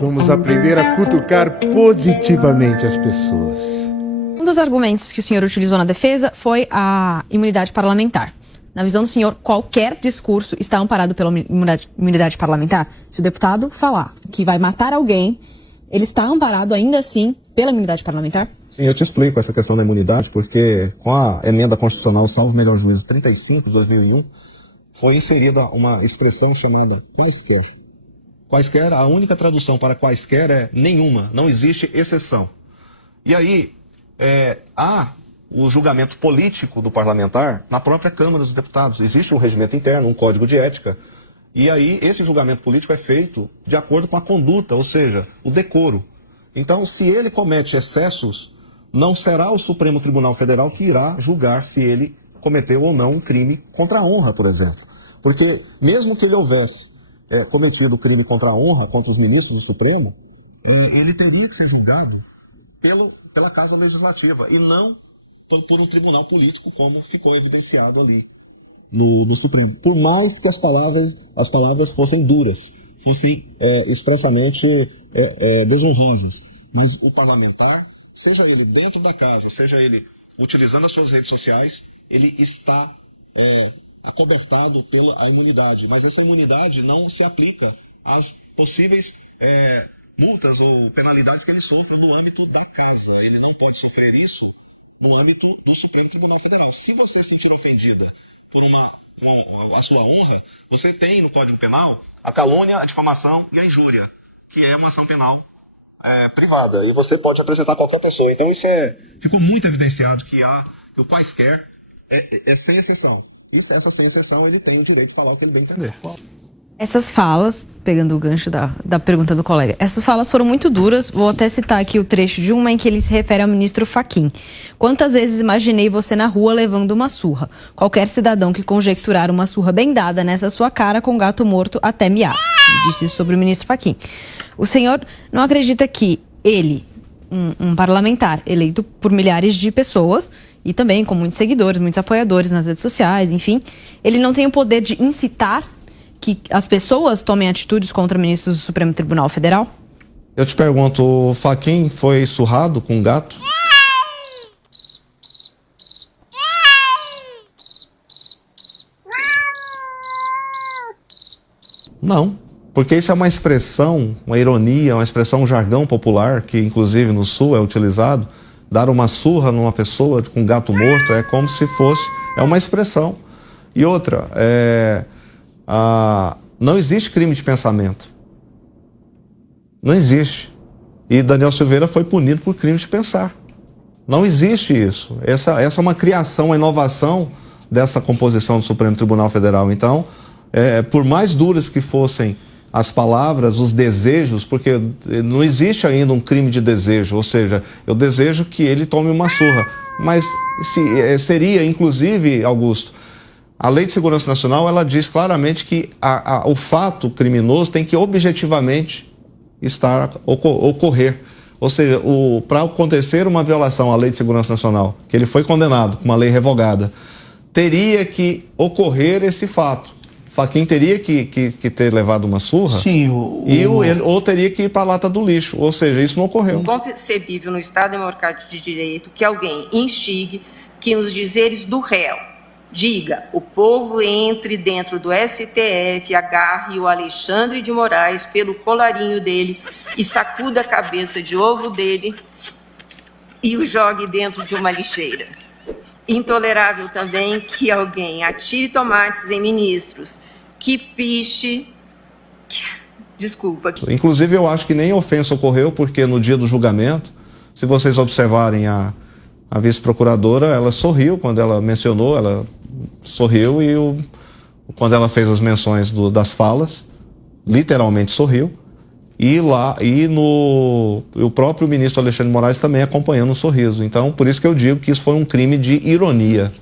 Vamos aprender a cutucar positivamente as pessoas. Um dos argumentos que o senhor utilizou na defesa foi a imunidade parlamentar. Na visão do senhor, qualquer discurso está amparado pela imunidade parlamentar? Se o deputado falar que vai matar alguém, ele está amparado ainda assim pela imunidade parlamentar? Sim, eu te explico essa questão da imunidade, porque com a emenda constitucional, salvo melhor juízo, 35 de 2001, foi inserida uma expressão chamada quaisquer. Quaisquer, a única tradução para quaisquer é nenhuma, não existe exceção. E aí, há o julgamento político do parlamentar na própria Câmara dos Deputados. Existe um regimento interno, um código de ética, e aí esse julgamento político é feito de acordo com a conduta, ou seja, o decoro. Então, se ele comete excessos, não será o Supremo Tribunal Federal que irá julgar se ele cometeu ou não um crime contra a honra, por exemplo. Porque mesmo que ele houvesse cometido crime contra a honra, contra os ministros do Supremo, ele teria que ser julgado pela Casa Legislativa e não por um tribunal político, como ficou evidenciado ali no Supremo. Por mais que as palavras fossem duras, fossem expressamente desonrosas, mas o parlamentar, seja ele dentro da casa, seja ele utilizando as suas redes sociais, ele está acobertado pela imunidade. Mas essa imunidade não se aplica às possíveis multas ou penalidades que ele sofra no âmbito da casa. Ele não pode sofrer isso no âmbito do Supremo Tribunal Federal. Se você se sentir ofendida por a sua honra, você tem no Código Penal a calúnia, a difamação e a injúria, que é uma ação penal privada, e você pode representar qualquer pessoa. Então isso ficou muito evidenciado que o quaisquer é sem exceção. Essa sem exceção, ele tem o direito de falar o que ele bem entender. Essas falas, pegando o gancho da pergunta do colega, essas falas foram muito duras. Vou até citar aqui o trecho de uma em que ele se refere ao ministro Fachin. Quantas vezes imaginei você na rua levando uma surra? Qualquer cidadão que conjecturar uma surra bem dada nessa sua cara com gato morto até miar. Disse isso sobre o ministro Fachin. O senhor não acredita que ele, um parlamentar eleito por milhares de pessoas e também com muitos seguidores, muitos apoiadores nas redes sociais, enfim, ele não tem o poder de incitar que as pessoas tomem atitudes contra ministros do Supremo Tribunal Federal? Eu te pergunto, o Fachin foi surrado com um gato? Não, porque isso é uma expressão, uma ironia, uma expressão, um jargão popular, que inclusive no Sul é utilizado. Dar uma surra numa pessoa com um gato morto é como se fosse, uma expressão. E outra, não existe crime de pensamento. Não existe. E Daniel Silveira foi punido por crime de pensar. Não existe isso. Essa é uma criação, uma inovação dessa composição do Supremo Tribunal Federal. Então, por mais duras que fossem as palavras, os desejos, porque não existe ainda um crime de desejo, ou seja, eu desejo que ele tome uma surra. Mas seria, inclusive, Augusto, a Lei de Segurança Nacional, ela diz claramente que o fato criminoso tem que objetivamente ocorrer. Ou seja, para acontecer uma violação à Lei de Segurança Nacional, que ele foi condenado com uma lei revogada, teria que ocorrer esse fato. Fachin teria que ter levado uma surra. Sim, ou teria que ir para a lata do lixo. Ou seja, isso não ocorreu. Inconcebível no Estado Democrático de Direito que alguém instigue que nos dizeres do réu diga: o povo entre dentro do STF, agarre o Alexandre de Moraes pelo colarinho dele e sacuda a cabeça de ovo dele e o jogue dentro de uma lixeira. Intolerável também que alguém atire tomates em ministros, que piche... Desculpa. Inclusive, eu acho que nem ofensa ocorreu, porque no dia do julgamento, se vocês observarem a vice-procuradora, ela sorriu quando ela mencionou, ela sorriu e quando ela fez as menções das falas, literalmente sorriu. O próprio ministro Alexandre de Moraes também acompanhando o sorriso. Então, por isso que eu digo que isso foi um crime de ironia.